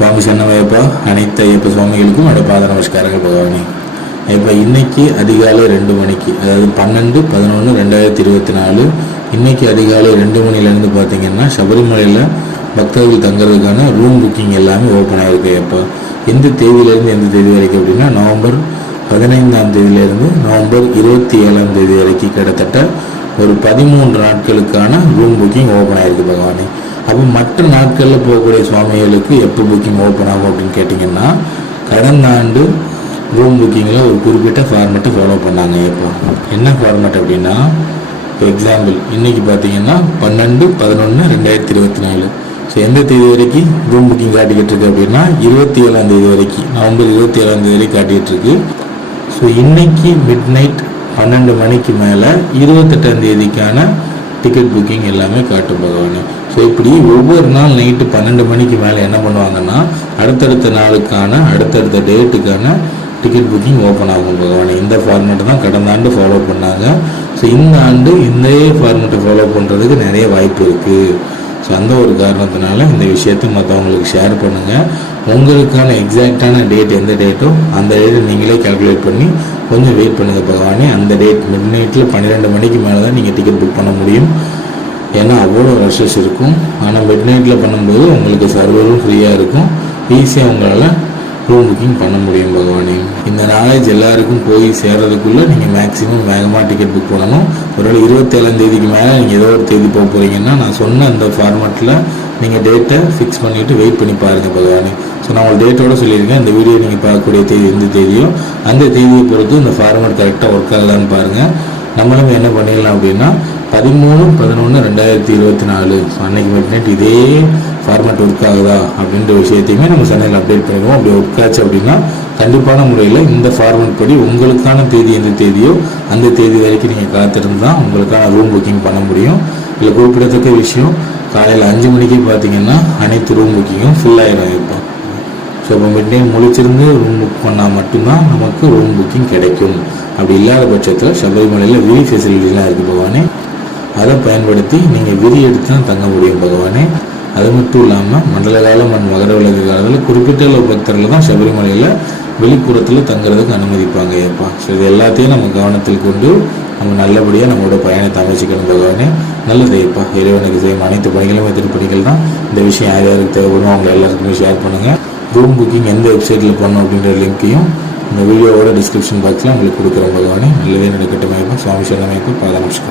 சுவாமி சன்னமையப்பா அனைத்து ஐயப்ப சுவாமிகளுக்கும் என்னுடைய பாத நமஸ்காரங்கள் பகவானே. இப்போ இன்னைக்கு அதிகாலை 2 மணிக்கு, அதாவது 12/11/2024 இன்னைக்கு அதிகாலை 2 மணிலேருந்து பார்த்தீங்கன்னா சபரிமலையில் பக்தர்கள் தங்குறதுக்கான ரூம் புக்கிங் எல்லாமே ஓப்பன் ஆகிருக்கு. இப்போ எந்த தேதியிலேருந்து எந்த தேதி வரைக்கும் அப்படின்னா நவம்பர் 15ஆம் தேதியிலேருந்து நவம்பர் 27ஆம் தேதி வரைக்கும் கிட்டத்தட்ட ஒரு 13 நாட்களுக்கான ரூம் புக்கிங் ஓப்பன் ஆகிருக்கு பகவானே. அப்போ மற்ற நாட்களில் போகக்கூடிய சுவாமிகளுக்கு எப்போ புக்கிங் ஓப்பன் ஆகும் அப்படின்னு கேட்டிங்கன்னா, கடந்த ஆண்டு ரூம் புக்கிங்கில் ஒரு குறிப்பிட்ட ஃபார்மெட்டை ஃபாலோ பண்ணாங்க. இப்போ என்ன ஃபார்மெட் அப்படின்னா, இப்போ எக்ஸாம்பிள் இன்றைக்கி பார்த்தீங்கன்னா 12/11/2024. ஸோ எந்த தேதி வரைக்கும் ரூம் புக்கிங் காட்டிக்கிட்டு இருக்கு அப்படின்னா 27ஆம் தேதி வரைக்கும், நவம்பர் 27ஆம் தேதி வரைக்கும் காட்டிகிட்டு இருக்கு. ஸோ இன்னைக்கு மிட்-நைட் 12 மணிக்கு மேலே 28ஆம் தேதிக்கான டிக்கெட் புக்கிங் எல்லாமே காட்டும் பகவானே. ஸோ இப்படி ஒவ்வொரு நாள் நைட்டு 12 மணிக்கு மேலே என்ன பண்ணுவாங்கன்னா, அடுத்தடுத்த நாளுக்கான அடுத்தடுத்த டேட்டுக்கான டிக்கெட் புக்கிங் ஓப்பன் ஆகும் பகவானே. இந்த ஃபார்மேட்டை தான் கடந்த ஆண்டு ஃபாலோ பண்ணாங்க. ஸோ இந்த ஆண்டு இந்த ஃபார்மேட்டை ஃபாலோ பண்ணுறதுக்கு நிறைய வாய்ப்பு இருக்குது. ஸோ அந்த ஒரு காரணத்தினால இந்த விஷயத்தை மற்றவங்களுக்கு ஷேர் பண்ணுங்கள். உங்களுக்கான எக்ஸாக்டான டேட் எந்த டேட்டோ அந்த டேட்டை நீங்களே கால்குலேட் பண்ணி கொஞ்சம் வெயிட் பண்ணுங்கள் பகவானே. அந்த டேட் மிட்-நைட்டில் 12 மணிக்கு மேலே தான் நீங்கள் டிக்கெட் புக் பண்ண முடியும். ஏன்னா அவ்வளோ ரஷஸ் இருக்கும். ஆனால் மிட்-நைட்டில் பண்ணும்போது உங்களுக்கு சர்வரும் ஃப்ரீயாக இருக்கும். ஈஸியாக உங்களால் ரூம் புக்கிங் பண்ண முடியும் பகவானே. இந்த நாலேஜ் எல்லாருக்கும் போய் சேர்றதுக்குள்ளே நீங்கள் மேக்ஸிமம் வேகமாக டிக்கெட் புக் பண்ணணும். ஒருவேளை 27ஆம் தேதிக்கு மேலே நீங்கள் ஏதோ ஒரு தேதி போக போகிறீங்கன்னா, நான் சொன்ன அந்த ஃபார்மேட்டில் நீங்கள் டேட்டை ஃபிக்ஸ் பண்ணிவிட்டு வெயிட் பண்ணி பாருங்கள் பகவானே. ஸோ நான் ஒரு டேட்டோடு சொல்லியிருக்கேன். இந்த வீடியோ நீங்கள் பார்க்கக்கூடிய தேதி எந்த தேதியோ அந்த தேதியை பொறுத்து இந்த ஃபார்மேட் கரெக்டாக ஒர்க் ஆகலான்னு பாருங்கள். நம்மளும் என்ன பண்ணிடலாம் அப்படின்னா 13/11/2024 ஸோ அன்றைக்கி மிட்-நைட் இதே ஃபார்மேட் ஒர்க் ஆகுதா அப்படின்ற விஷயத்தையுமே நம்ம சேனலில் அப்டேட் பண்ணிடுவோம். அப்படி ஒர்க் ஆச்சு அப்படின்னா கண்டிப்பான முறையில் இந்த ஃபார்மேட் படி உங்களுக்கான தேதி எந்த தேதியோ அந்த தேதி வரைக்கும் நீங்கள் காத்திருந்து தான் உங்களுக்கான ரூம் புக்கிங் பண்ண முடியும். இதில் குறிப்பிடத்தக்க விஷயம், காலையில் 5 மணிக்கு பார்த்தீங்கன்னா அனைத்து ரூம் புக்கிங்கும் ஃபுல்லாகிடும். இப்போ ஸோ இப்போ மிட்-நைட் முழிச்சிருந்து ரூம் புக் பண்ணால் மட்டும்தான் நமக்கு ரூம் புக்கிங் கிடைக்கும். அப்படி இல்லாத பட்சத்தில் சபரிமலையில் விரி ஃபெசிலிட்டிலாம் இருக்குது பகவானே. அதை பயன்படுத்தி நீங்கள் விரி எடுத்து தான் தங்க முடியும் பகவானே. அது மட்டும் இல்லாமல் மண்டல காலம் அண்ட் மகர விளக்கு காலத்தில் குறிப்பிட்ட அளவு பக்தர்கள் தான் சபரிமலையில் வெளிப்புறத்தில் தங்குறதுக்கு அனுமதிப்பாங்க ஏப்பா. ஸோ இது எல்லாத்தையும் நம்ம கவனத்தில் கொண்டு நம்ம நல்லபடியாக நம்மளோட பயணத்தை அமைச்சிக்கணும் பகவானே. நல்லது ஐயப்பா. இறைவனுக்கு செய்யும் அனைத்து பணிகளுமே திருப்பணிகள் தான். இந்த விஷயம் யார் யாருக்கு தேவைப்படும் அவங்க எல்லாருக்குமே ஷேர் பண்ணுங்கள். ரூம் புக்கிங் எந்த வெப்சைட்டில் பண்ணணும் அப்படின்ற லிங்க்கையும் இந்த வீடியோவோட டிஸ்கிரிப்ஷன் பாக்ஸில் உங்களுக்கு கொடுக்குறோம் பகவானே. நல்லதே நடக்கட்டும் ஐயப்பா. சுவாமி சரணமையப்பா. பாத நமஸ்காரம்.